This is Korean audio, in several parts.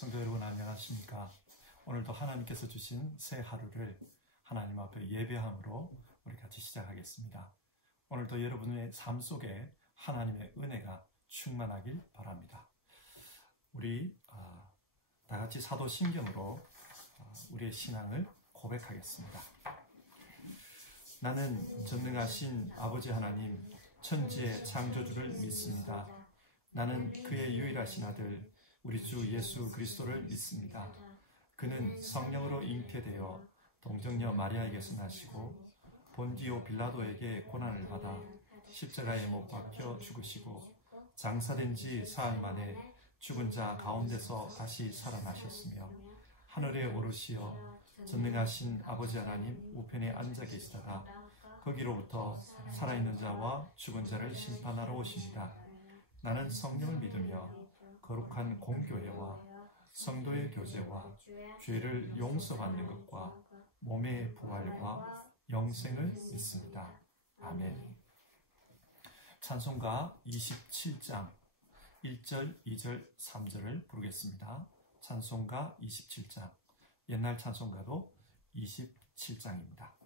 성도 여러분 안녕하십니까? 오늘도 하나님께서 주신 새 하루를 하나님 앞에 예배함으로 우리 같이 시작하겠습니다. 오늘도 여러분의 삶 속에 하나님의 은혜가 충만하길 바랍니다. 우리 다 같이 사도신경으로 우리의 신앙을 고백하겠습니다. 나는 전능하신 아버지 하나님 천지의 창조주를 믿습니다. 나는 그의 유일하신 아들 우리 주 예수 그리스도를 믿습니다. 그는 성령으로 잉태되어 동정녀 마리아에게서 나시고 본디오 빌라도에게 고난을 받아 십자가에 못 박혀 죽으시고 장사된 지 사흘 만에 죽은 자 가운데서 다시 살아나셨으며 하늘에 오르시어 전능하신 아버지 하나님 우편에 앉아 계시다가 거기로부터 살아있는 자와 죽은 자를 심판하러 오십니다. 나는 성령을 믿으며 거룩한 공교회와 성도의 교제와 죄를 용서받는 것과 몸의 부활과 영생을 믿습니다. 아멘. 찬송가 27장 1절, 2절, 3절을 부르겠습니다. 찬송가 27장, 옛날 찬송가도 27장입니다.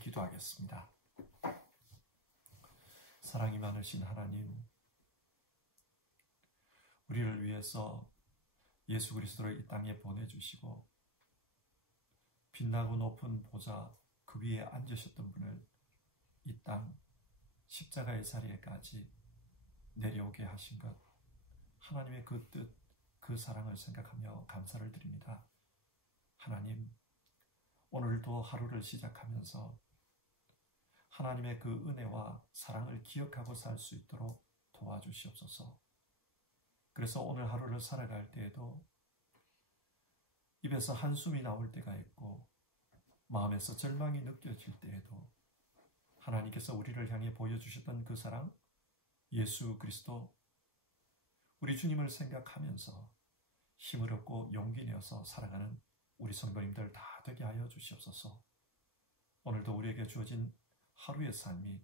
기도하겠습니다. 사랑이 많으신 하나님, 우리를 위해서 예수 그리스도를 이 땅에 보내주시고 빛나고 높은 보좌 그 위에 앉으셨던 분을 이 땅 십자가의 자리에까지 내려오게 하신 것, 하나님의 그 뜻, 그 사랑을 생각하며 감사를 드립니다. 하나님, 오늘도 하루를 시작하면서 하나님의 그 은혜와 사랑을 기억하고 살 수 있도록 도와주시옵소서. 그래서 오늘 하루를 살아갈 때에도 입에서 한숨이 나올 때가 있고 마음에서 절망이 느껴질 때에도 하나님께서 우리를 향해 보여주셨던 그 사랑, 예수 그리스도, 우리 주님을 생각하면서 힘을 얻고 용기 내어서 살아가는 우리 성도님들 다 되게 하여 주시옵소서. 오늘도 우리에게 주어진 하루의 삶이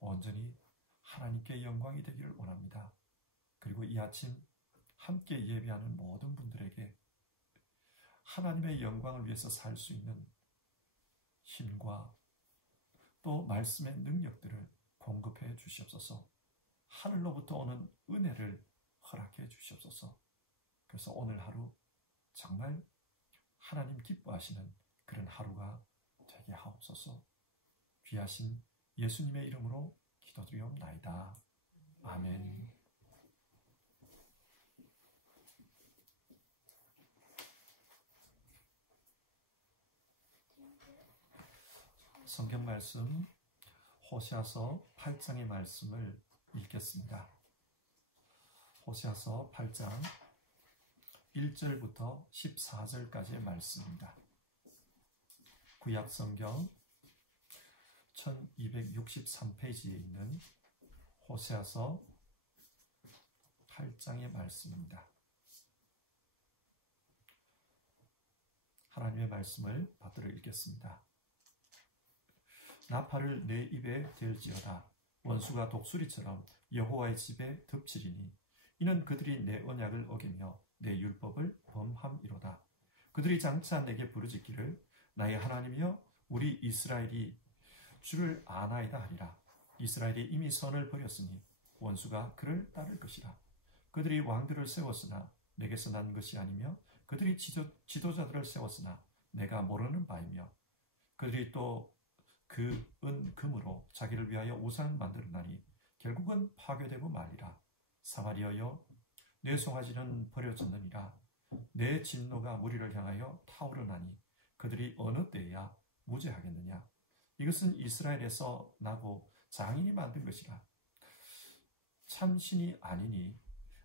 온전히 하나님께 영광이 되기를 원합니다. 그리고 이 아침 함께 예배하는 모든 분들에게 하나님의 영광을 위해서 살 수 있는 힘과 또 말씀의 능력들을 공급해 주시옵소서. 하늘로부터 오는 은혜를 허락해 주시옵소서. 그래서 오늘 하루 정말 하나님 기뻐하시는 그런 하루가 되게 하옵소서. 귀하신 예수님의 이름으로 기도드리옵나이다. 아멘. 성경 말씀 호세아서 8장의 말씀을 읽겠습니다. 호세아서 8장 1절부터 14절까지의 말씀입니다. 구약 성경 1263페이지에 있는 호세아서 8장의 말씀입니다. 하나님의 말씀을 받들어 읽겠습니다. 나팔을 내 입에 댈지어다. 원수가 독수리처럼 여호와의 집에 덮치리니 이는 그들이 내 언약을 어기며 내 율법을 범함이로다. 그들이 장차 내게 부르짖기를 나의 하나님이여 우리 이스라엘이 주를 아나이다 하리라. 이스라엘이 이미 선을 버렸으니 원수가 그를 따를 것이라. 그들이 왕들을 세웠으나 내게서 난 것이 아니며 그들이 지도자들을 세웠으나 내가 모르는 바이며 그들이 또 그 금으로 자기를 위하여 우상을 만들었나니 결국은 파괴되고 말리라. 사마리아여 내 송아지는 버려졌느니라. 내 진노가 무리를 향하여 타오르나니 그들이 어느 때야 무죄하겠느냐. 이것은 이스라엘에서 나고 장인이 만든 것이라. 참신이 아니니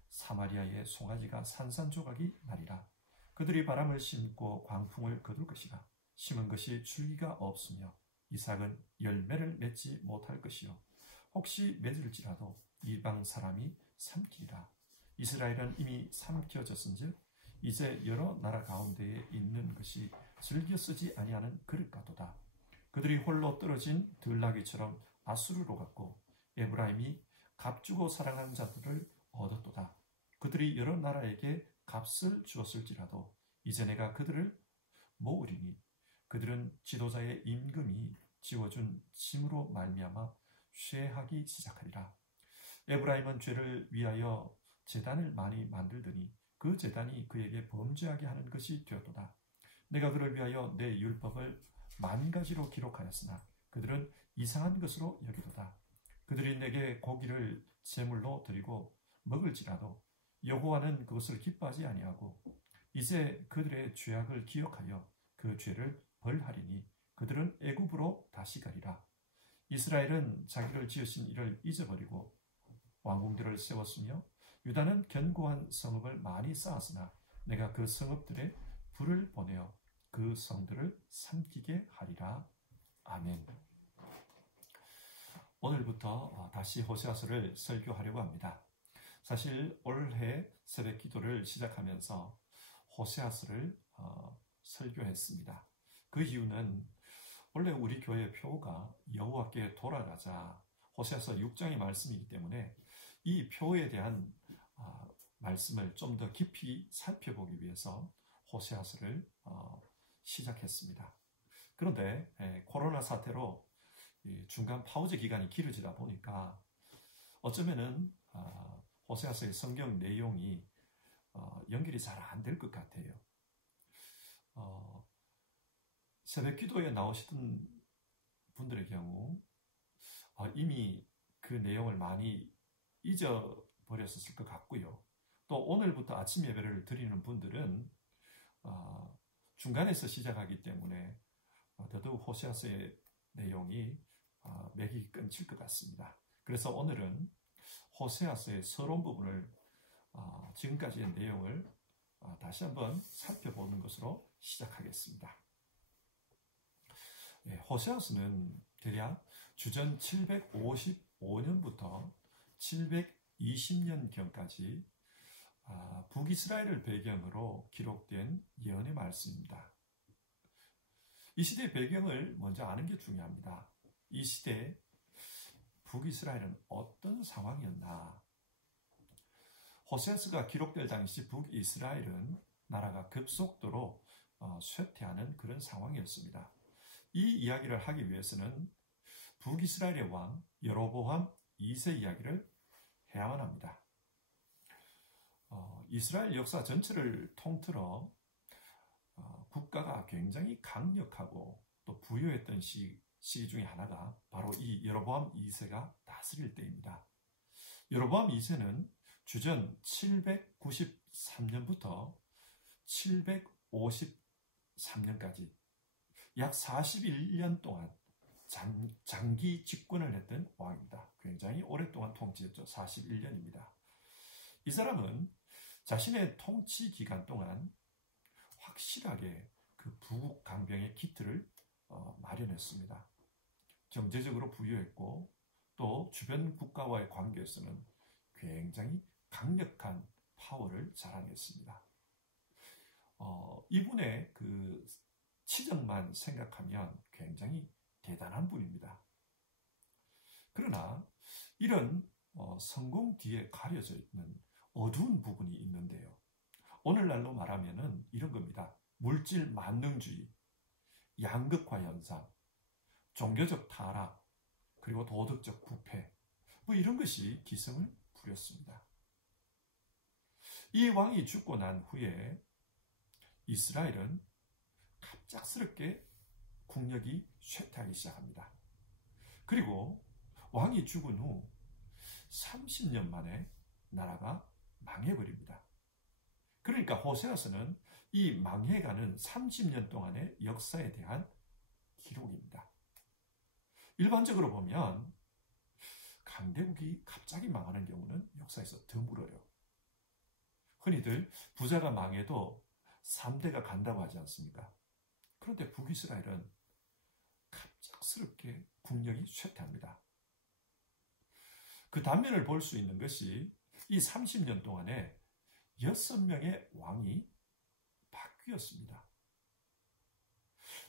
사마리아의 송아지가 산산조각이 나리라. 그들이 바람을 심고 광풍을 거둘 것이라. 심은 것이 줄기가 없으며 이삭은 열매를 맺지 못할 것이요 혹시 맺을지라도 이방 사람이 삼키리라. 이스라엘은 이미 삼켜졌은즉 이제 여러 나라 가운데에 있는 것이 즐겨 쓰지 아니하는 그릇과도다. 그들이 홀로 떨어진 들나귀처럼 아수르로 갔고 에브라임이 값주고 사랑한 자들을 얻었도다. 그들이 여러 나라에게 값을 주었을지라도 이제 내가 그들을 모으리니 그들은 지도자의 임금이 지워준 짐으로 말미암아 쇠하기 시작하리라. 에브라임은 죄를 위하여 제단을 많이 만들더니 그 제단이 그에게 범죄하게 하는 것이 되었도다. 내가 그를 위하여 내 율법을 10,000가지로 기록하였으나 그들은 이상한 것으로 여기도다. 그들이 내게 고기를 제물로 드리고 먹을지라도 여호와는 그것을 기뻐하지 아니하고 이제 그들의 죄악을 기억하여 그 죄를 벌하리니 그들은 애굽으로 다시 가리라. 이스라엘은 자기를 지으신 이를 잊어버리고 왕궁들을 세웠으며 유다는 견고한 성읍을 많이 쌓았으나 내가 그 성읍들에 불을 보내어 그 성들을 삼키게 하리라. 아멘. 오늘부터 다시 호세아서를 설교하려고 합니다. 사실 올해 새벽 기도를 시작하면서 호세아서를 설교했습니다. 그 이유는 원래 우리 교회 표가 여호와께 돌아가자 호세아서 6장의 말씀이기 때문에 이 표에 대한 말씀을 좀 더 깊이 살펴보기 위해서 호세아서를 시작했습니다. 그런데 코로나 사태로 중간 파우제 기간이 길어지다 보니까 어쩌면은 호세아서의 성경 내용이 연결이 잘 안 될 것 같아요. 새벽 기도에 나오시던 분들의 경우 이미 그 내용을 많이 잊어버렸을 것 같고요. 또 오늘부터 아침 예배를 드리는 분들은 중간에서 시작하기 때문에 더더욱 호세아서의 내용이 맥이 끊칠 것 같습니다. 그래서 오늘은 호세아서의 서론 부분을 지금까지의 내용을 다시 한번 살펴보는 것으로 시작하겠습니다. 호세아서는 대략 주전 755년부터 720년경까지 북이스라엘을 배경으로 기록된 예언의 말씀입니다. 이 시대의 배경을 먼저 아는 게 중요합니다. 이 시대 북이스라엘은 어떤 상황이었나? 호세아서가 기록될 당시 북이스라엘은 나라가 급속도로 쇠퇴하는 그런 상황이었습니다. 이 이야기를 하기 위해서는 북이스라엘의 왕 여로보암 2세 이야기를 해야만 합니다. 이스라엘 역사 전체를 통틀어 국가가 굉장히 강력하고 또 부유했던 시기 중에 하나가 바로 이 여로보암 2세가 다스릴 때입니다. 여로보암 2세는 주전 793년부터 753년까지 약 41년 동안 장기 집권을 했던 왕입니다. 굉장히 오랫동안 통치했죠. 41년입니다. 이 사람은 자신의 통치 기간 동안 확실하게 그 부국 강병의 기틀을 마련했습니다. 경제적으로 부유했고 또 주변 국가와의 관계에서는 굉장히 강력한 파워를 자랑했습니다. 이분의 그 치적만 생각하면 굉장히 대단한 분입니다. 그러나 이런 성공 뒤에 가려져 있는 어두운 부분이 있는데요. 오늘날로 말하면은 이런 겁니다. 물질 만능주의, 양극화 현상, 종교적 타락, 그리고 도덕적 부패, 이런 것이 기승을 부렸습니다. 이 왕이 죽고 난 후에 이스라엘은 갑작스럽게 국력이 쇠퇴하기 시작합니다. 그리고 왕이 죽은 후 30년 만에 나라가 망해버립니다. 그러니까 호세아서는 이 망해가는 30년 동안의 역사에 대한 기록입니다. 일반적으로 보면 강대국이 갑자기 망하는 경우는 역사에서 드물어요. 흔히들 부자가 망해도 3대가 간다고 하지 않습니까? 그런데 북이스라엘은 갑작스럽게 국력이 쇠퇴합니다. 그 단면을 볼 수 있는 것이 이 30년 동안에 6명의 왕이 바뀌었습니다.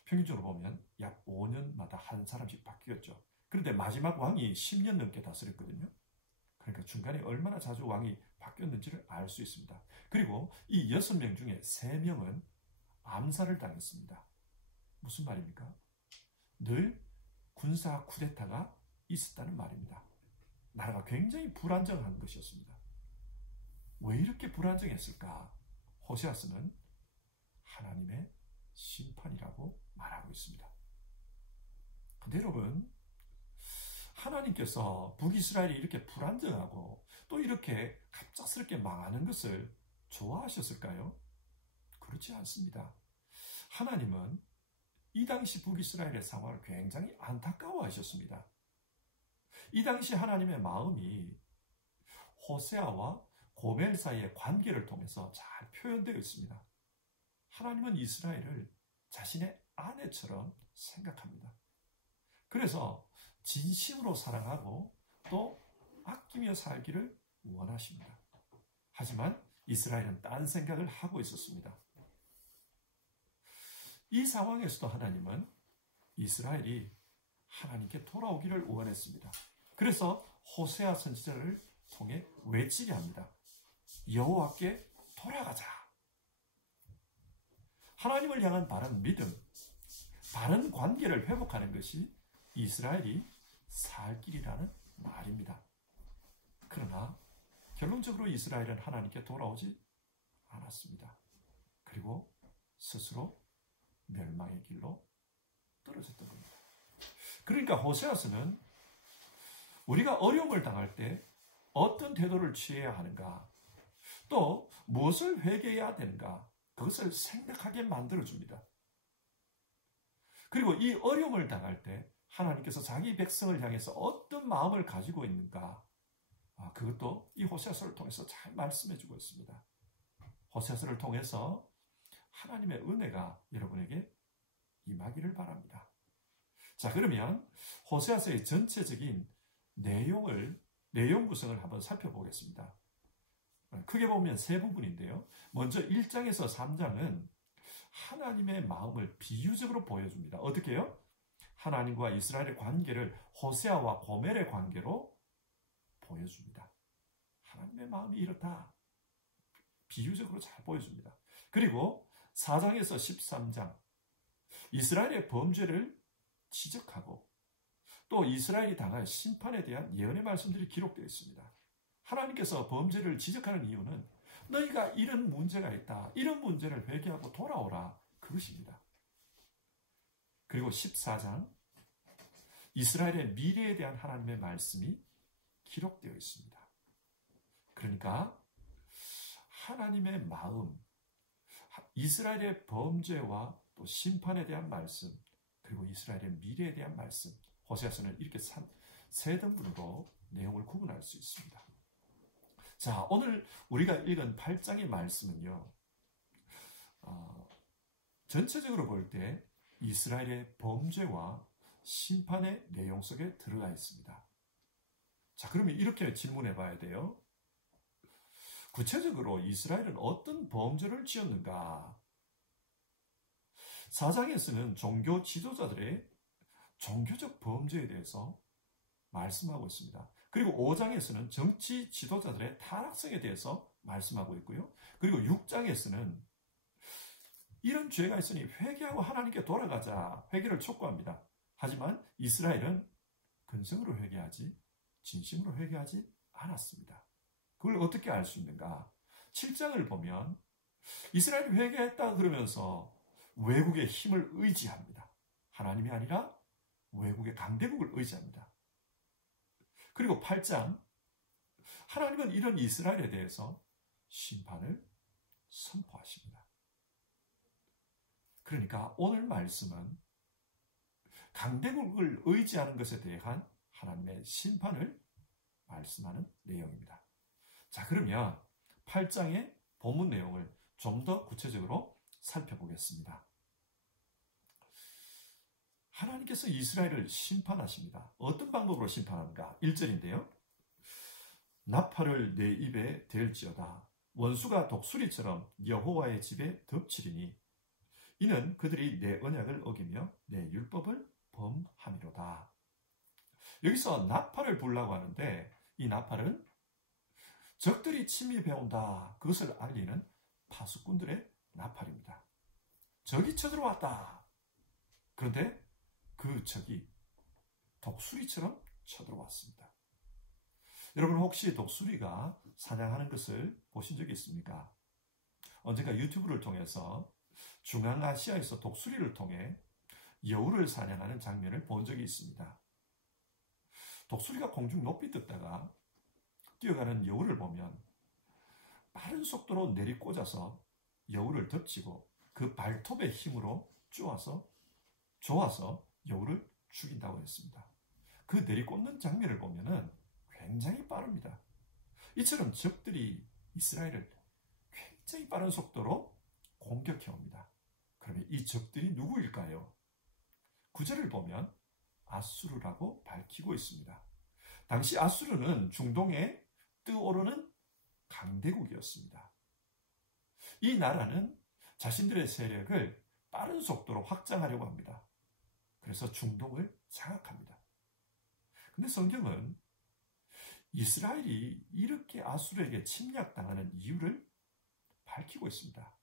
평균적으로 보면 약 5년마다 한 사람씩 바뀌었죠. 그런데 마지막 왕이 10년 넘게 다스렸거든요. 그러니까 중간에 얼마나 자주 왕이 바뀌었는지를 알 수 있습니다. 그리고 이 6명 중에 3명은 암살을 당했습니다. 무슨 말입니까? 늘 군사 쿠데타가 있었다는 말입니다. 나라가 굉장히 불안정한 것이었습니다. 왜 이렇게 불안정했을까? 호세아서는 하나님의 심판이라고 말하고 있습니다. 근데 여러분, 하나님께서 북이스라엘이 이렇게 불안정하고 또 이렇게 갑작스럽게 망하는 것을 좋아하셨을까요? 그렇지 않습니다. 하나님은 이 당시 북이스라엘의 상황을 굉장히 안타까워하셨습니다. 이 당시 하나님의 마음이 호세아와 고멜 사이의 관계를 통해서 잘 표현되어 있습니다. 하나님은 이스라엘을 자신의 아내처럼 생각합니다. 그래서 진심으로 사랑하고 또 아끼며 살기를 원하십니다. 하지만 이스라엘은 딴 생각을 하고 있었습니다. 이 상황에서도 하나님은 이스라엘이 하나님께 돌아오기를 원했습니다. 그래서 호세아 선지자를 통해 외치게 합니다. 여호와께 돌아가자. 하나님을 향한 바른 믿음, 바른 관계를 회복하는 것이 이스라엘이 살 길이라는 말입니다. 그러나 결론적으로 이스라엘은 하나님께 돌아오지 않았습니다. 그리고 스스로 멸망의 길로 떨어졌던 겁니다. 그러니까 호세아서는 우리가 어려움을 당할 때 어떤 태도를 취해야 하는가, 또 무엇을 회개해야 되는가, 그것을 생각하게 만들어줍니다. 그리고 이 어려움을 당할 때 하나님께서 자기 백성을 향해서 어떤 마음을 가지고 있는가, 그것도 이 호세아서를 통해서 잘 말씀해주고 있습니다. 호세아서를 통해서 하나님의 은혜가 여러분에게 임하기를 바랍니다. 자, 그러면 호세아서의 전체적인 내용 구성을 한번 살펴보겠습니다. 크게 보면 세 부분인데요. 먼저 1장에서 3장은 하나님의 마음을 비유적으로 보여줍니다. 어떻게 해요? 하나님과 이스라엘의 관계를 호세아와 고멜의 관계로 보여줍니다. 하나님의 마음이 이렇다. 비유적으로 잘 보여줍니다. 그리고 4장에서 13장, 이스라엘의 범죄를 지적하고 또 이스라엘이 당할 심판에 대한 예언의 말씀들이 기록되어 있습니다. 하나님께서 범죄를 지적하는 이유는 너희가 이런 문제가 있다, 이런 문제를 회개하고 돌아오라, 그것입니다. 그리고 14장 이스라엘의 미래에 대한 하나님의 말씀이 기록되어 있습니다. 그러니까 하나님의 마음, 이스라엘의 범죄와 또 심판에 대한 말씀, 그리고 이스라엘의 미래에 대한 말씀, 호세아서는 이렇게 세 등분으로 내용을 구분할 수 있습니다. 자, 오늘 우리가 읽은 8장의 말씀은요, 전체적으로 볼 때 이스라엘의 범죄와 심판의 내용 속에 들어가 있습니다. 자, 그러면 이렇게 질문해 봐야 돼요. 구체적으로 이스라엘은 어떤 범죄를 지었는가? 4장에서는 종교 지도자들의 종교적 범죄에 대해서 말씀하고 있습니다. 그리고 5장에서는 정치 지도자들의 타락성에 대해서 말씀하고 있고요. 그리고 6장에서는 이런 죄가 있으니 회개하고 하나님께 돌아가자, 회개를 촉구합니다. 하지만 이스라엘은 근성으로 회개하지 진심으로 회개하지 않았습니다. 그걸 어떻게 알 수 있는가? 7장을 보면 이스라엘이 회개했다 그러면서 외국의 힘을 의지합니다. 하나님이 아니라 외국의 강대국을 의지합니다. 그리고 8장, 하나님은 이런 이스라엘에 대해서 심판을 선포하십니다. 그러니까 오늘 말씀은 강대국을 의지하는 것에 대한 하나님의 심판을 말씀하는 내용입니다. 자, 그러면 8장의 본문 내용을 좀 더 구체적으로 살펴보겠습니다. 하나님께서 이스라엘을 심판하십니다. 어떤 방법으로 심판하는가? 1절인데요. 나팔을 내 입에 댈지어다. 원수가 독수리처럼 여호와의 집에 덮치리니 이는 그들이 내 언약을 어기며 내 율법을 범함이로다. 여기서 나팔을 불라고 하는데 이 나팔은 적들이 침입해온다, 그것을 알리는 파수꾼들의 나팔입니다. 적이 쳐들어왔다. 그런데 그 적이 독수리처럼 쳐들어왔습니다. 여러분 혹시 독수리가 사냥하는 것을 보신 적이 있습니까? 언젠가 유튜브를 통해서 중앙아시아에서 독수리를 통해 여우를 사냥하는 장면을 본 적이 있습니다. 독수리가 공중 높이 떴다가 뛰어가는 여우를 보면 빠른 속도로 내리꽂아서 여우를 덮치고 그 발톱의 힘으로 쪼아서 여우를 죽인다고 했습니다. 그 내리꽂는 장면을 보면은 굉장히 빠릅니다. 이처럼 적들이 이스라엘을 굉장히 빠른 속도로 공격해 옵니다. 그러면 이 적들이 누구일까요? 9절을 보면 아수르라고 밝히고 있습니다. 당시 아수르는 중동에 뜨오르는 강대국이었습니다. 이 나라는 자신들의 세력을 빠른 속도로 확장하려고 합니다. 그래서 중동을 장악합니다. 근데 성경은 이스라엘이 이렇게 아수르에게 침략당하는 이유를 밝히고 있습니다.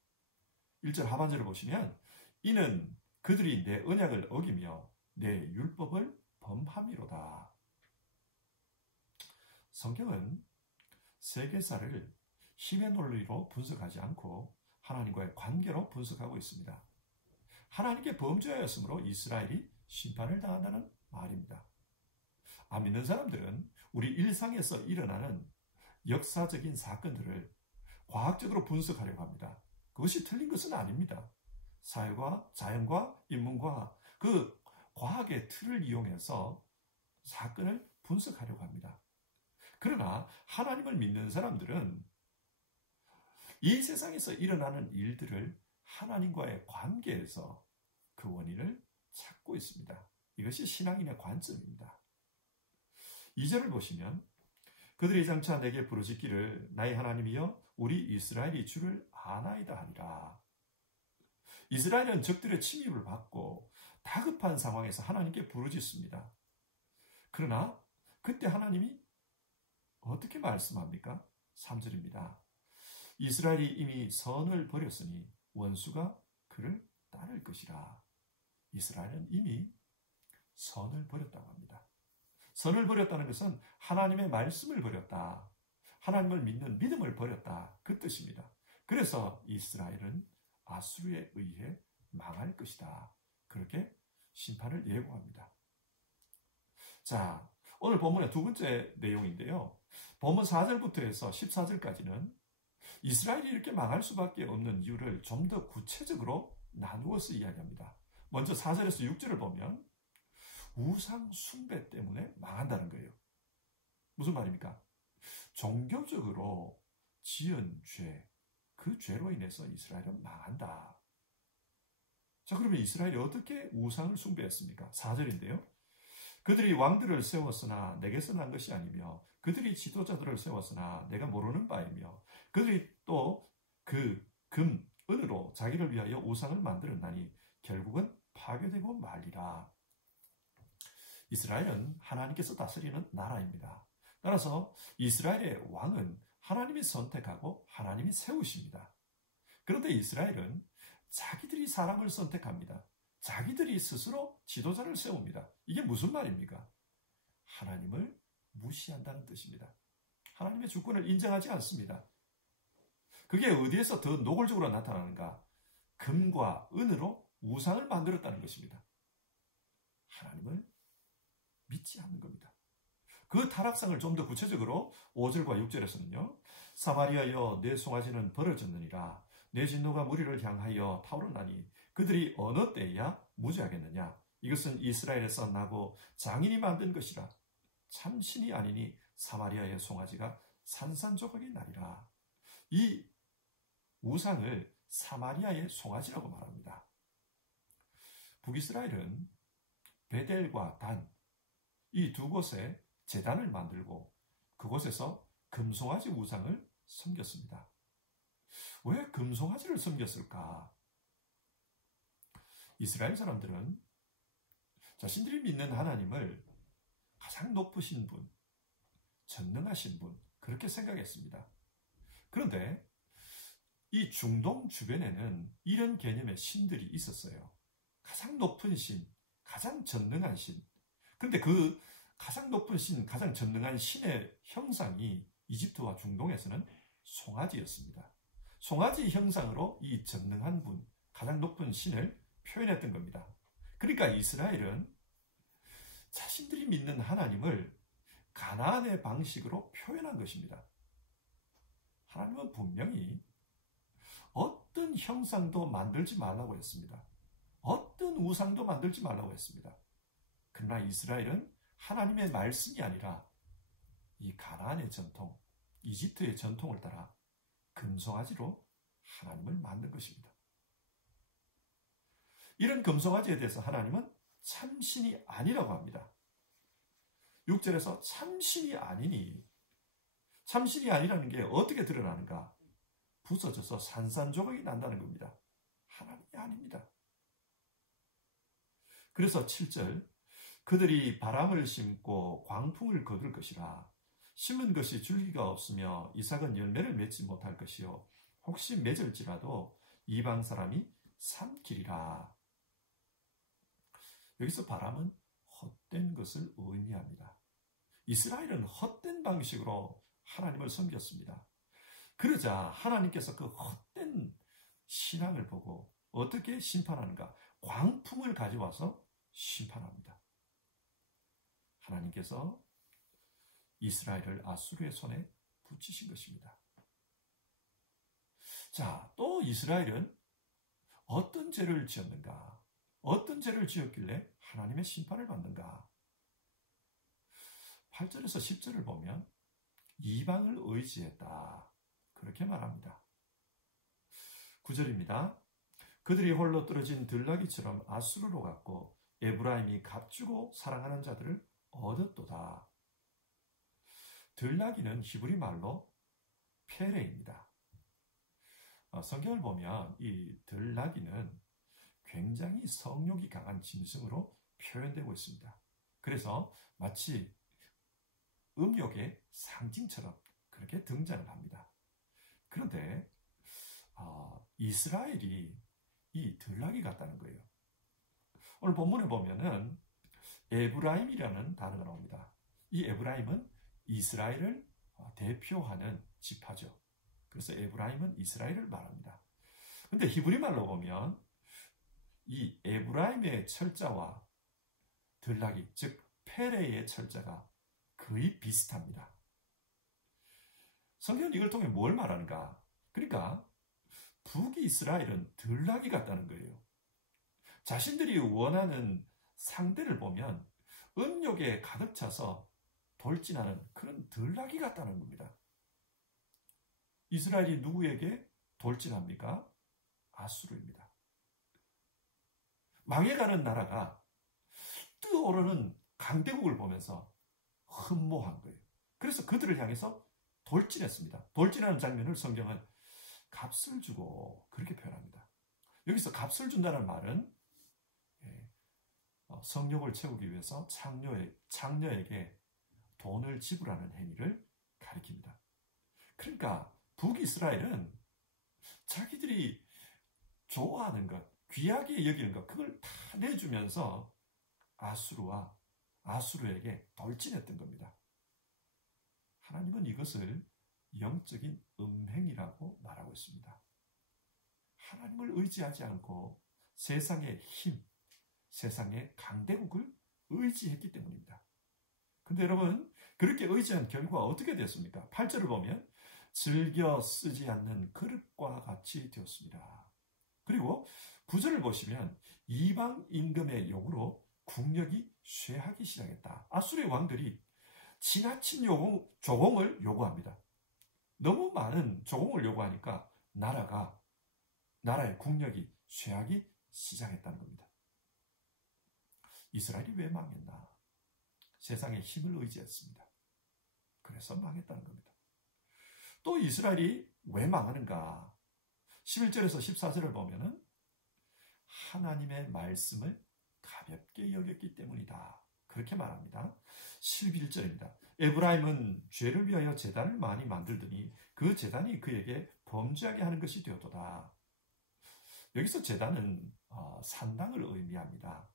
1절 하반절을 보시면 이는 그들이 내 언약을 어기며 내 율법을 범함이로다. 성경은 세계사를 힘의 논리로 분석하지 않고 하나님과의 관계로 분석하고 있습니다. 하나님께 범죄하였으므로 이스라엘이 심판을 당한다는 말입니다. 안 믿는 사람들은 우리 일상에서 일어나는 역사적인 사건들을 과학적으로 분석하려고 합니다. 그것이 틀린 것은 아닙니다. 사회과 자연과 인문과 그 과학의 틀을 이용해서 사건을 분석하려고 합니다. 그러나 하나님을 믿는 사람들은 이 세상에서 일어나는 일들을 하나님과의 관계에서 그 원인을 찾고 있습니다. 이것이 신앙인의 관점입니다. 2절을 보시면 그들이 장차 내게 부르짖기를 나의 하나님이여 우리 이스라엘이 주를 아나이다 하리라. 이스라엘은 적들의 침입을 받고 다급한 상황에서 하나님께 부르짖습니다. 그러나 그때 하나님이 어떻게 말씀합니까? 3절입니다. 이스라엘이 이미 선을 버렸으니 원수가 그를 따를 것이라. 이스라엘은 이미 선을 버렸다고 합니다. 선을 버렸다는 것은 하나님의 말씀을 버렸다. 하나님을 믿는 믿음을 버렸다. 그 뜻입니다. 그래서 이스라엘은 아수르에 의해 망할 것이다. 그렇게 심판을 예고합니다. 자, 오늘 본문의 두 번째 내용인데요. 본문 4절부터 해서 14절까지는 이스라엘이 이렇게 망할 수밖에 없는 이유를 좀 더 구체적으로 나누어서 이야기합니다. 먼저 4절에서 6절을 보면 우상 숭배 때문에 망한다는 거예요. 무슨 말입니까? 종교적으로 지은 죄, 그 죄로 인해서 이스라엘은 망한다. 자, 그러면 이스라엘이 어떻게 우상을 숭배했습니까? 4절인데요. 그들이 왕들을 세웠으나 내게서 난 것이 아니며 그들이 지도자들을 세웠으나 내가 모르는 바이며 그들이 또 그 금, 은으로 자기를 위하여 우상을 만들었나니 결국은 파괴되고 말리라. 이스라엘은 하나님께서 다스리는 나라입니다. 따라서 이스라엘의 왕은 하나님이 선택하고 하나님이 세우십니다. 그런데 이스라엘은 자기들이 사람을 선택합니다. 자기들이 스스로 지도자를 세웁니다. 이게 무슨 말입니까? 하나님을 무시한다는 뜻입니다. 하나님의 주권을 인정하지 않습니다. 그게 어디에서 더 노골적으로 나타나는가? 금과 은으로 우상을 만들었다는 것입니다. 하나님을 믿지 않는 겁니다. 그 타락상을 좀 더 구체적으로 5절과 6절에서는요. 사마리아여 내 송아지는 벌어졌느니라. 내 진노가 무리를 향하여 타오르나니 그들이 어느 때야 무지하겠느냐. 이것은 이스라엘에서 나고 장인이 만든 것이라. 참신이 아니니 사마리아의 송아지가 산산조각이 나리라. 이 우상을 사마리아의 송아지라고 말합니다. 북이스라엘은 베델과 단, 이 두 곳에 제단을 만들고 그곳에서 금송아지 우상을 섬겼습니다. 왜 금송아지를 섬겼을까? 이스라엘 사람들은 자신들이 믿는 하나님을 가장 높으신 분, 전능하신 분, 그렇게 생각했습니다. 그런데 이 중동 주변에는 이런 개념의 신들이 있었어요. 가장 높은 신, 가장 전능한 신. 그런데 그 가장 높은 신, 가장 전능한 신의 형상이 이집트와 중동에서는 송아지였습니다. 송아지 형상으로 이 전능한 분, 가장 높은 신을 표현했던 겁니다. 그러니까 이스라엘은 자신들이 믿는 하나님을 가나안의 방식으로 표현한 것입니다. 하나님은 분명히 어떤 형상도 만들지 말라고 했습니다. 어떤 우상도 만들지 말라고 했습니다. 그러나 이스라엘은 하나님의 말씀이 아니라 이 가나안의 전통, 이집트의 전통을 따라 금송아지로 하나님을 만든 것입니다. 이런 금송아지에 대해서 하나님은 참신이 아니라고 합니다. 6절에서 참신이 아니니, 참신이 아니라는 게 어떻게 드러나는가? 부서져서 산산조각이 난다는 겁니다. 하나님이 아닙니다. 그래서 7절, 그들이 바람을 심고 광풍을 거둘 것이라. 심은 것이 줄기가 없으며 이삭은 열매를 맺지 못할 것이요 혹시 맺을지라도 이방 사람이 삼키리라. 여기서 바람은 헛된 것을 의미합니다. 이스라엘은 헛된 방식으로 하나님을 섬겼습니다. 그러자 하나님께서 그 헛된 신앙을 보고 어떻게 심판하는가? 광풍을 가져와서 심판합니다. 하나님께서 이스라엘을 아수르의 손에 붙이신 것입니다. 자, 또 이스라엘은 어떤 죄를 지었는가? 어떤 죄를 지었길래 하나님의 심판을 받는가? 8절에서 10절을 보면 이방을 의지했다. 그렇게 말합니다. 9절입니다. 그들이 홀로 떨어진 들나귀처럼 아수르로 갔고 에브라임이 값주고 사랑하는 자들을 얻었도다. 들나귀는 히브리 말로 페레입니다. 성경을 보면 이 들나귀는 굉장히 성욕이 강한 짐승으로 표현되고 있습니다. 그래서 마치 음욕의 상징처럼 그렇게 등장을 합니다. 그런데 이스라엘이 이 들나귀 같다는 거예요. 오늘 본문에 보면은 에브라임이라는 단어가 나옵니다. 이 에브라임은 이스라엘을 대표하는 지파죠. 그래서 에브라임은 이스라엘을 말합니다. 근데 히브리 말로 보면 이 에브라임의 철자와 들락이, 즉 페레의 철자가 거의 비슷합니다. 성경은 이걸 통해 뭘 말하는가? 그러니까 북이스라엘은 들락이 같다는 거예요. 자신들이 원하는 상대를 보면 음욕에 가득 차서 돌진하는 그런 들락이 같다는 겁니다. 이스라엘이 누구에게 돌진합니까? 아수르입니다. 망해가는 나라가 뜨오르는 강대국을 보면서 흠모한 거예요. 그래서 그들을 향해서 돌진했습니다. 돌진하는 장면을 성경은 값을 주고 그렇게 표현합니다. 여기서 값을 준다는 말은 성욕을 채우기 위해서 창녀에게 돈을 지불하는 행위를 가리킵니다. 그러니까 북이스라엘은 자기들이 좋아하는 것, 귀하게 여기는 것, 그걸 다 내주면서 아수르에게 돌진했던 겁니다. 하나님은 이것을 영적인 음행이라고 말하고 있습니다. 하나님을 의지하지 않고 세상의 힘, 세상의 강대국을 의지했기 때문입니다. 근데 여러분, 그렇게 의지한 결과 어떻게 됐습니까? 8절을 보면 즐겨 쓰지 않는 그릇과 같이 되었습니다. 그리고 9절을 보시면 이방 임금의 요구로 국력이 쇠하기 시작했다. 아수르의 왕들이 지나친 조공을 요구합니다. 너무 많은 조공을 요구하니까 나라의 국력이 쇠하기 시작했다는 겁니다. 이스라엘이 왜 망했나? 세상의 힘을 의지했습니다. 그래서 망했다는 겁니다. 또 이스라엘이 왜 망하는가? 11절에서 14절을 보면은 하나님의 말씀을 가볍게 여겼기 때문이다. 그렇게 말합니다. 11절입니다. 에브라임은 죄를 위하여 제단을 많이 만들더니 그 제단이 그에게 범죄하게 하는 것이 되었도다. 여기서 제단은 산당을 의미합니다.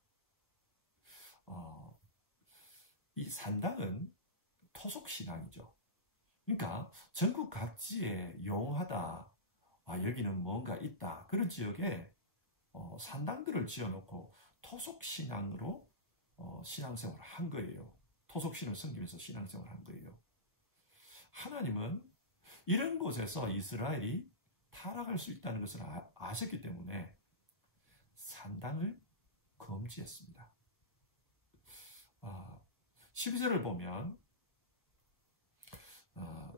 이 산당은 토속신앙이죠. 그러니까 전국 각지에 용하다, 여기는 뭔가 있다, 그런 지역에 산당들을 지어놓고 토속신앙으로 신앙생활을 한 거예요. 토속신을 섬기면서 신앙생활을 한 거예요. 하나님은 이런 곳에서 이스라엘이 타락할 수 있다는 것을 아셨기 때문에 산당을 금지했습니다. 12절을 보면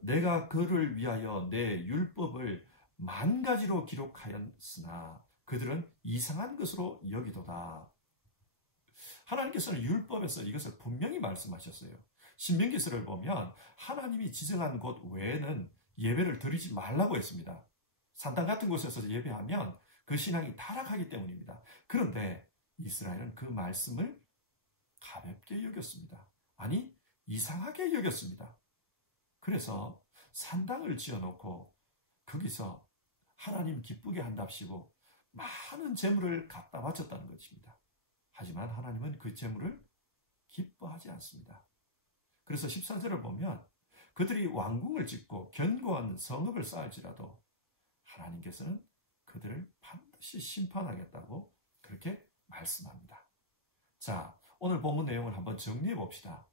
내가 그를 위하여 내 율법을 만 가지로 기록하였으나 그들은 이상한 것으로 여기도다. 하나님께서는 율법에서 이것을 분명히 말씀하셨어요. 신명기서를 보면 하나님이 지정한 곳 외에는 예배를 드리지 말라고 했습니다. 산당 같은 곳에서 예배하면 그 신앙이 타락하기 때문입니다. 그런데 이스라엘은 그 말씀을 가볍게 여겼습니다. 아니, 이상하게 여겼습니다. 그래서 산당을 지어놓고 거기서 하나님 기쁘게 한답시고 많은 재물을 갖다 바쳤다는 것입니다. 하지만 하나님은 그 재물을 기뻐하지 않습니다. 그래서 14절을 보면 그들이 왕궁을 짓고 견고한 성읍을 쌓을지라도 하나님께서는 그들을 반드시 심판하겠다고 그렇게 말씀합니다. 자, 오늘 본문 내용을 한번 정리해 봅시다.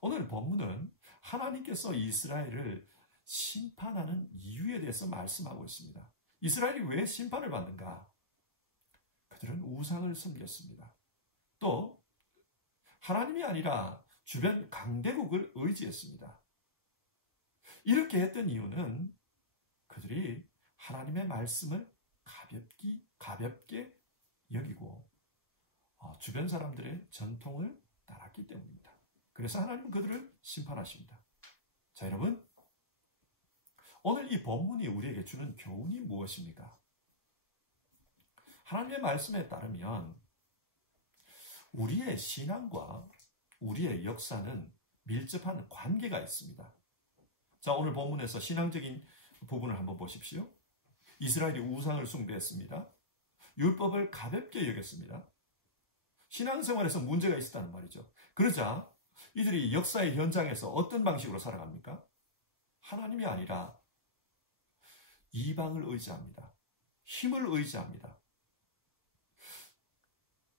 오늘 본문은 하나님께서 이스라엘을 심판하는 이유에 대해서 말씀하고 있습니다. 이스라엘이 왜 심판을 받는가? 그들은 우상을 섬겼습니다. 또 하나님이 아니라 주변 강대국을 의지했습니다. 이렇게 했던 이유는 그들이 하나님의 말씀을 가볍게 여기고 주변 사람들의 전통을 따랐기 때문입니다. 그래서 하나님은 그들을 심판하십니다. 자, 여러분, 오늘 이 본문이 우리에게 주는 교훈이 무엇입니까? 하나님의 말씀에 따르면 우리의 신앙과 우리의 역사는 밀접한 관계가 있습니다. 자, 오늘 본문에서 신앙적인 부분을 한번 보십시오. 이스라엘이 우상을 숭배했습니다. 율법을 가볍게 여겼습니다. 신앙생활에서 문제가 있었다는 말이죠. 그러자 이들이 역사의 현장에서 어떤 방식으로 살아갑니까? 하나님이 아니라 이방을 의지합니다. 힘을 의지합니다.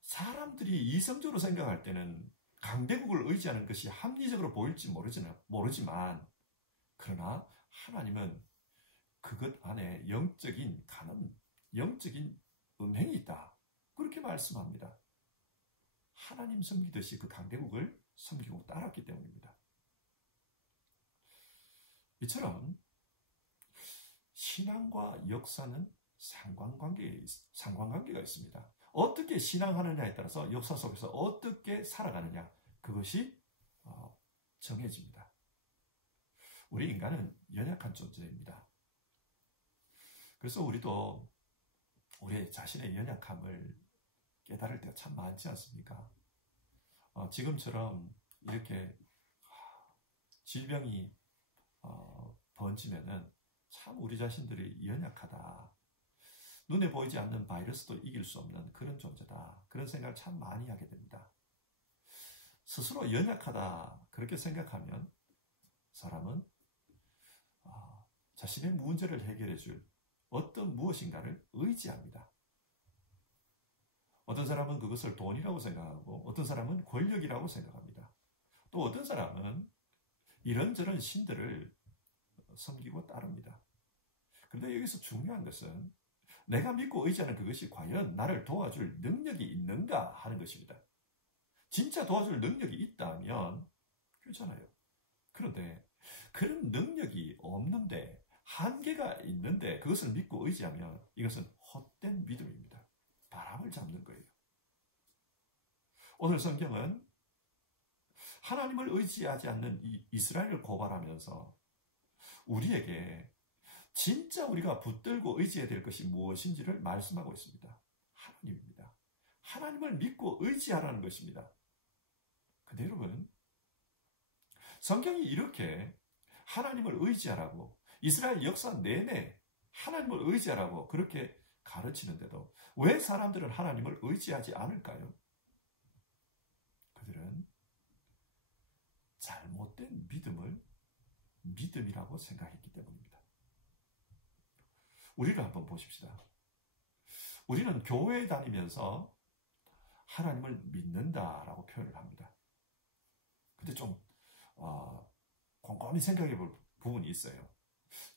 사람들이 이성적으로 생각할 때는 강대국을 의지하는 것이 합리적으로 보일지 모르지만 그러나 하나님은 그것 안에 영적인 간음, 영적인 음행이 있다. 그렇게 말씀합니다. 하나님 섬기듯이 그 강대국을 섬기고 따랐기 때문입니다. 이처럼 신앙과 역사는 상관관계가 있습니다. 어떻게 신앙하느냐에 따라서 역사 속에서 어떻게 살아가느냐, 그것이 정해집니다. 우리 인간은 연약한 존재입니다. 그래서 우리도 우리 자신의 연약함을 깨달을 때가 참 많지 않습니까? 지금처럼 이렇게 질병이 번지면은 참 우리 자신들이 연약하다. 눈에 보이지 않는 바이러스도 이길 수 없는 그런 존재다. 그런 생각을 참 많이 하게 됩니다. 스스로 연약하다 그렇게 생각하면 사람은 자신의 문제를 해결해 줄 어떤 무엇인가를 의지합니다. 어떤 사람은 그것을 돈이라고 생각하고 어떤 사람은 권력이라고 생각합니다. 또 어떤 사람은 이런저런 신들을 섬기고 따릅니다. 그런데 여기서 중요한 것은 내가 믿고 의지하는 그것이 과연 나를 도와줄 능력이 있는가 하는 것입니다. 진짜 도와줄 능력이 있다면 괜찮아요. 그런데 그런 능력이 없는데 한계가 있는데 그것을 믿고 의지하면 이것은 헛된 믿음입니다. 바람을 잡는 거예요. 오늘 성경은 하나님을 의지하지 않는 이 이스라엘을 고발하면서 우리에게 진짜 우리가 붙들고 의지해야 될 것이 무엇인지를 말씀하고 있습니다. 하나님입니다. 하나님을 믿고 의지하라는 것입니다. 근데 여러분, 성경이 이렇게 하나님을 의지하라고 이스라엘 역사 내내 하나님을 의지하라고 그렇게 가르치는데도 왜 사람들은 하나님을 의지하지 않을까요? 그들은 잘못된 믿음을 믿음이라고 생각했기 때문입니다. 우리를 한번 보십시다. 우리는 교회에 다니면서 하나님을 믿는다라고 표현을 합니다. 근데 좀 곰곰이 생각해 볼 부분이 있어요.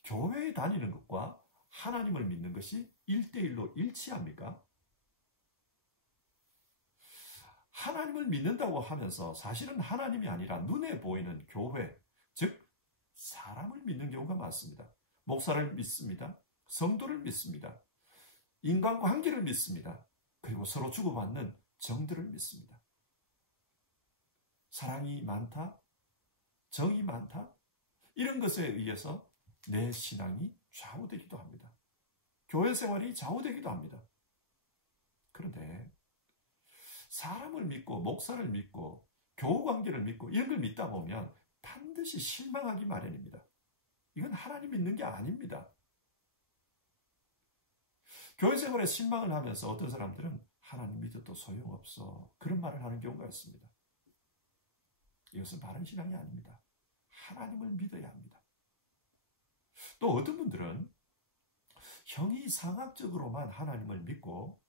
교회에 다니는 것과 하나님을 믿는 것이 1대1로 일치합니까? 하나님을 믿는다고 하면서 사실은 하나님이 아니라 눈에 보이는 교회, 즉 사람을 믿는 경우가 많습니다. 목사를 믿습니다. 성도를 믿습니다. 인간 관계를 믿습니다. 그리고 서로 주고받는 정들을 믿습니다. 사랑이 많다, 정이 많다, 이런 것에 의해서 내 신앙이 좌우되기도 합니다. 교회 생활이 좌우되기도 합니다. 그런데 사람을 믿고 목사를 믿고 교우 관계를 믿고 이런 걸 믿다 보면 반드시 실망하기 마련입니다. 이건 하나님 믿는 게 아닙니다. 교회 생활에 실망을 하면서 어떤 사람들은 하나님 믿어도 소용없어 그런 말을 하는 경우가 있습니다. 이것은 바른 신앙이 아닙니다. 하나님을 믿어야 합니다. 또 어떤 분들은 형이상학적으로만 하나님을 믿고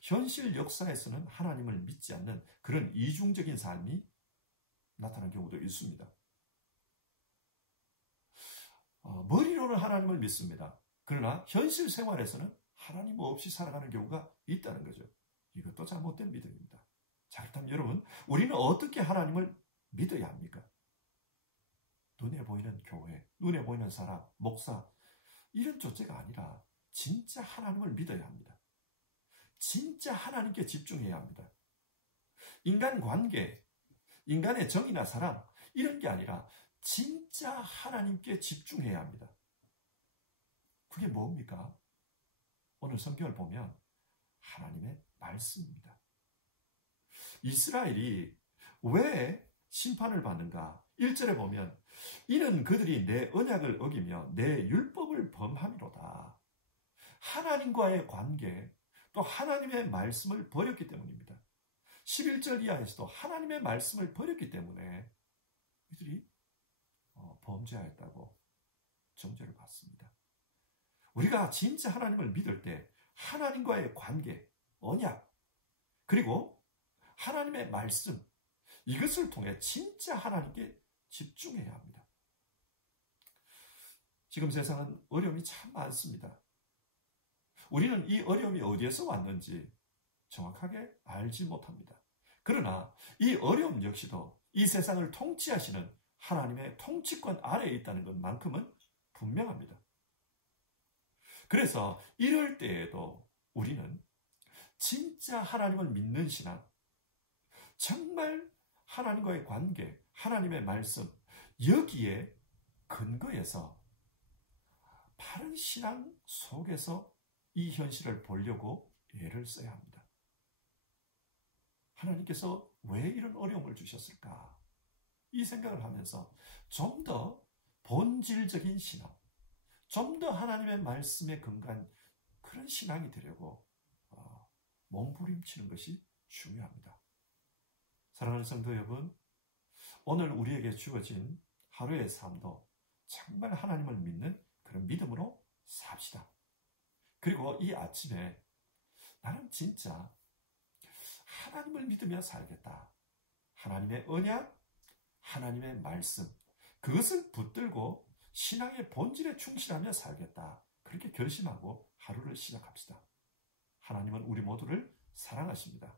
현실 역사에서는 하나님을 믿지 않는 그런 이중적인 삶이 나타나는 경우도 있습니다. 머리로는 하나님을 믿습니다. 그러나 현실 생활에서는 하나님 없이 살아가는 경우가 있다는 거죠. 이것도 잘못된 믿음입니다. 자, 그렇다면 여러분, 우리는 어떻게 하나님을 믿어야 합니까? 눈에 보이는 교회, 눈에 보이는 사람, 목사, 이런 존재가 아니라 진짜 하나님을 믿어야 합니다. 진짜 하나님께 집중해야 합니다. 인간 관계, 인간의 정의나 사랑, 이런 게 아니라 진짜 하나님께 집중해야 합니다. 그게 뭡니까? 오늘 성경을 보면 하나님의 말씀입니다. 이스라엘이 왜 심판을 받는가? 1절에 보면 이는 그들이 내 언약을 어기며 내 율법을 범함이로다. 하나님과의 관계, 또 하나님의 말씀을 버렸기 때문입니다. 11절 이하에서도 하나님의 말씀을 버렸기 때문에 이들이 범죄하였다고 정죄를 받습니다. 우리가 진짜 하나님을 믿을 때 하나님과의 관계, 언약, 그리고 하나님의 말씀, 이것을 통해 진짜 하나님께 집중해야 합니다. 지금 세상은 어려움이 참 많습니다. 우리는 이 어려움이 어디에서 왔는지 정확하게 알지 못합니다. 그러나 이 어려움 역시도 이 세상을 통치하시는 하나님의 통치권 아래에 있다는 것만큼은 분명합니다. 그래서 이럴 때에도 우리는 진짜 하나님을 믿는 신앙, 정말 하나님과의 관계, 하나님의 말씀, 여기에 근거해서 바른 신앙 속에서 이 현실을 보려고 애를 써야 합니다. 하나님께서 왜 이런 어려움을 주셨을까? 이 생각을 하면서 좀 더 본질적인 신앙, 좀 더 하나님의 말씀에 근거한 그런 신앙이 되려고 몸부림치는 것이 중요합니다. 사랑하는 성도 여러분, 오늘 우리에게 주어진 하루의 삶도 정말 하나님을 믿는 그런 믿음으로 삽시다. 그리고 이 아침에 나는 진짜 하나님을 믿으며 살겠다. 하나님의 언약, 하나님의 말씀, 그것을 붙들고 신앙의 본질에 충실하며 살겠다. 그렇게 결심하고 하루를 시작합시다. 하나님은 우리 모두를 사랑하십니다.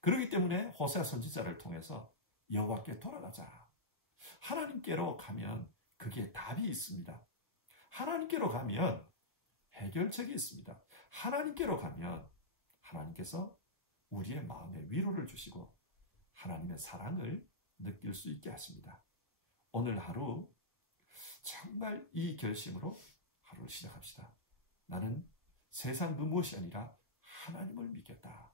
그렇기 때문에 호세아 선지자를 통해서 여호와께 돌아가자. 하나님께로 가면 그게 답이 있습니다. 하나님께로 가면 해결책이 있습니다. 하나님께로 가면 하나님께서 우리의 마음에 위로를 주시고 하나님의 사랑을 느낄 수 있게 하십니다. 오늘 하루 정말 이 결심으로 하루를 시작합시다. 나는 세상 그 무엇이 아니라 하나님을 믿겠다.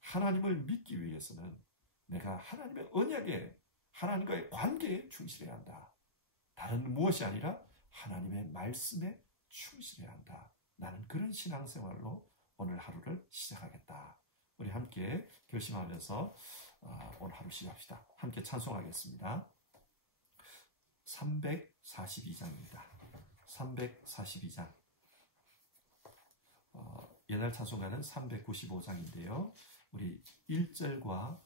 하나님을 믿기 위해서는 내가 하나님의 언약에, 하나님과의 관계에 충실해야 한다. 다른 무엇이 아니라 하나님의 말씀에 충실해야 한다. 나는 그런 신앙생활로 오늘 하루를 시작하겠다. 우리 함께 결심하면서 오늘 하루 시작합시다. 함께 찬송하겠습니다. 342장입니다. 342장. 옛날 찬송가는 395장인데요. 우리 1절과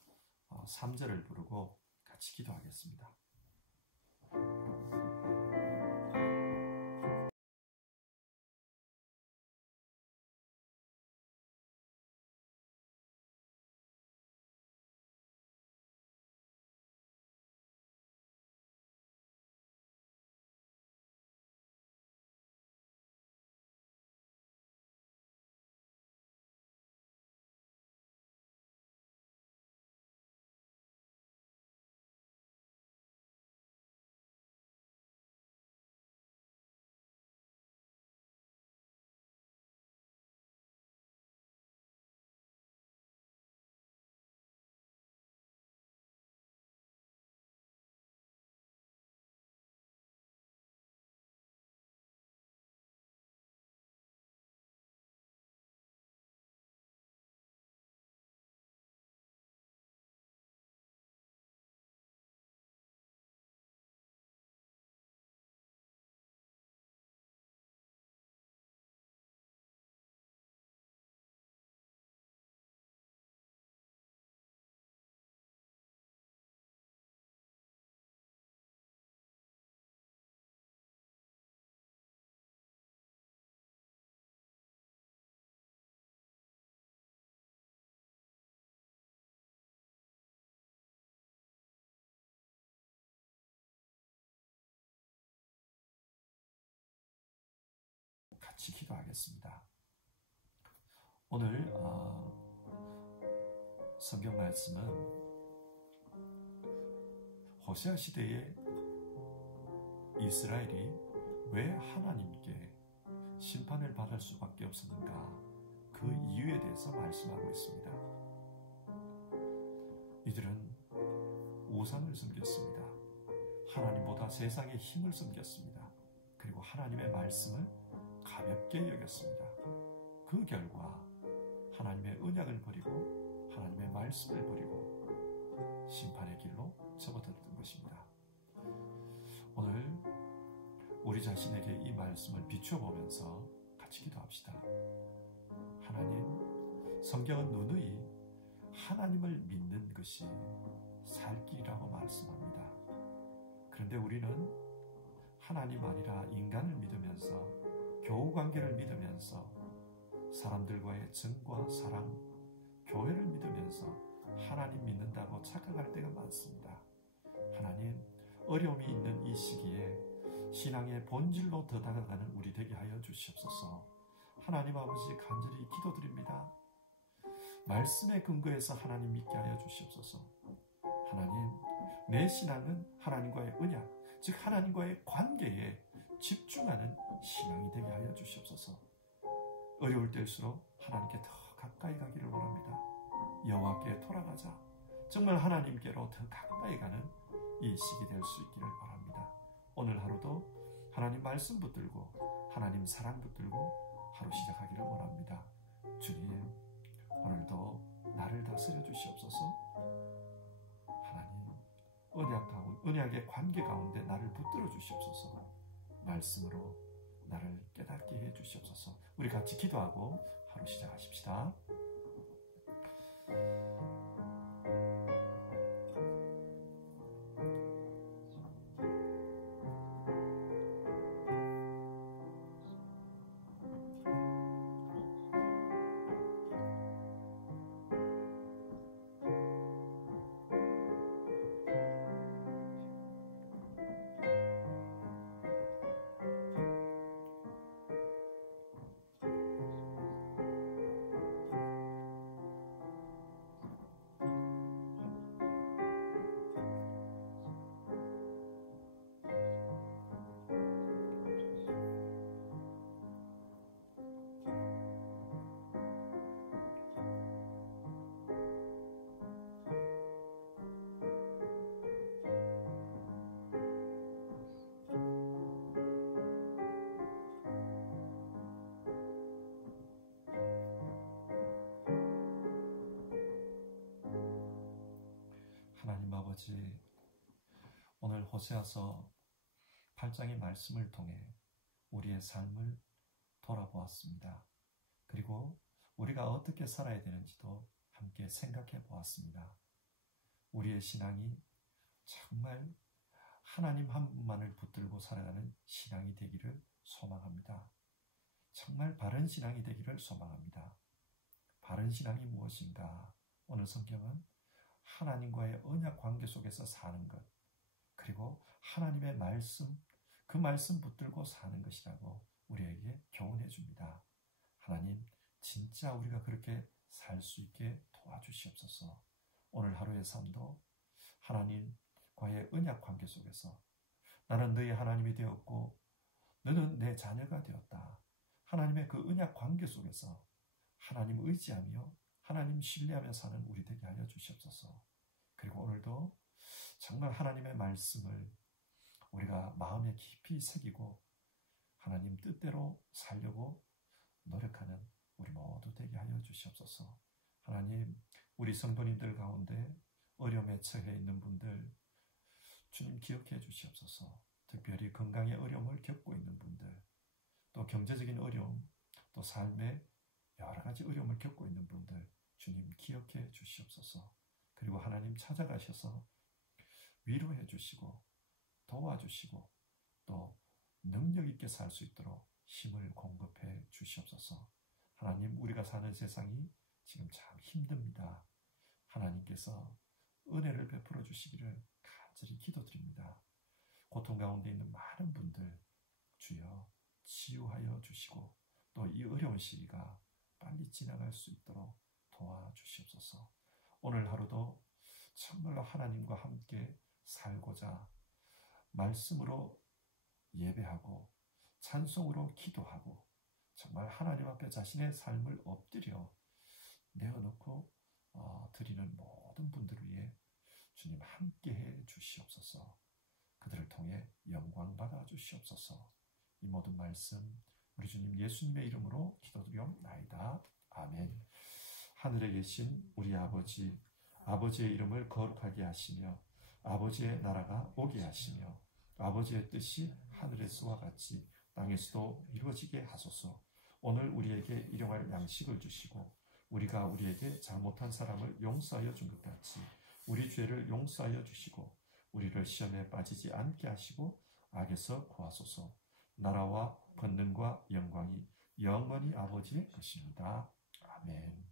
3절을 부르고 같이 기도하겠습니다. 같이 기도하겠습니다. 오늘 성경 말씀은 호세아 시대에 이스라엘이 왜 하나님께 심판을 받을 수밖에 없었는가, 그 이유에 대해서 말씀하고 있습니다. 이들은 우상을 섬겼습니다. 하나님보다 세상의 힘을 섬겼습니다. 그리고 하나님의 말씀을 가볍게 여겼습니다. 그 결과 하나님의 언약을 버리고 하나님의 말씀을 버리고 심판의 길로 접어들었던 것입니다. 오늘 우리 자신에게 이 말씀을 비춰보면서 같이 기도합시다. 하나님, 성경은 누누이 하나님을 믿는 것이 살 길이라고 말씀합니다. 그런데 우리는 하나님 아니라 인간을 믿으면서 교우관계를 믿으면서 사람들과의 정과 사랑, 교회를 믿으면서 하나님 믿는다고 착각할 때가 많습니다. 하나님, 어려움이 있는 이 시기에 신앙의 본질로 더 다가가는 우리 되게 하여 주시옵소서. 하나님 아버지 간절히 기도드립니다. 말씀의 근거에서 하나님 믿게 하여 주시옵소서. 하나님, 내 신앙은 하나님과의 언약, 즉 하나님과의 관계에 집중하는 신앙이 되게 하여 주시옵소서. 어려울 때일수록 하나님께 더 가까이 가기를 원합니다. 여호와께 돌아가자. 정말 하나님께로 더 가까이 가는 이 시기 될 수 있기를 바랍니다. 오늘 하루도 하나님 말씀 붙들고 하나님 사랑 붙들고 하루 시작하기를 원합니다. 주님, 오늘도 나를 다스려 주시옵소서. 하나님, 언약의 관계 가운데 나를 붙들어 주시옵소서. 말씀으로 나를 깨닫게 해 주시옵소서. 우리 같이 기도하고 하루 시작하십시다. 하나님 아버지, 오늘 호세아서 8장의 말씀을 통해 우리의 삶을 돌아보았습니다. 그리고 우리가 어떻게 살아야 되는지도 함께 생각해 보았습니다. 우리의 신앙이 정말 하나님 한 분만을 붙들고 살아가는 신앙이 되기를 소망합니다. 정말 바른 신앙이 되기를 소망합니다. 바른 신앙이 무엇인가? 오늘 성경은 하나님과의 언약 관계 속에서 사는 것, 그리고 하나님의 말씀, 그 말씀 붙들고 사는 것이라고 우리에게 교훈해 줍니다. 하나님, 진짜 우리가 그렇게 살 수 있게 도와주시옵소서. 오늘 하루의 삶도 하나님과의 언약 관계 속에서 나는 너의 하나님이 되었고 너는 내 자녀가 되었다. 하나님의 그 언약 관계 속에서 하나님 의지하며 하나님 신뢰하며 사는 우리 되게 하여 주시옵소서. 그리고 오늘도 정말 하나님의 말씀을 우리가 마음에 깊이 새기고 하나님 뜻대로 살려고 노력하는 우리 모두 되게 하여 주시옵소서. 하나님, 우리 성도님들 가운데 어려움에 처해 있는 분들 주님 기억해 주시옵소서. 특별히 건강의 어려움을 겪고 있는 분들, 또 경제적인 어려움, 또 삶의 여러 가지 어려움을 겪고 있는 분들 주님 기억해 주시옵소서. 그리고 하나님 찾아가셔서 위로해 주시고 도와주시고 또 능력 있게 살 수 있도록 힘을 공급해 주시옵소서. 하나님, 우리가 사는 세상이 지금 참 힘듭니다. 하나님께서 은혜를 베풀어 주시기를 간절히 기도드립니다. 고통 가운데 있는 많은 분들 주여 치유하여 주시고 또 이 어려운 시기가 빨리 지나갈 수 있도록 도와주시옵소서. 오늘 하루도 정말로 하나님과 함께 살고자 말씀으로 예배하고 찬송으로 기도하고 정말 하나님 앞에 자신의 삶을 엎드려 내어놓고 드리는 모든 분들을 위해 주님 함께해 주시옵소서. 그들을 통해 영광 받아 주시옵소서. 이 모든 말씀 우리 주님 예수님의 이름으로 기도드리옵나이다. 아멘. 하늘에 계신 우리 아버지, 아버지의 이름을 거룩하게 하시며 아버지의 나라가 오게 하시며 아버지의 뜻이 하늘에서와 같이 땅에서도 이루어지게 하소서. 오늘 우리에게 일용할 양식을 주시고 우리가 우리에게 잘못한 사람을 용서하여 준 것 같이 우리 죄를 용서하여 주시고 우리를 시험에 빠지지 않게 하시고 악에서 구하소서. 나라와 권능과 영광이 영원히 아버지의 것입니다. 아멘.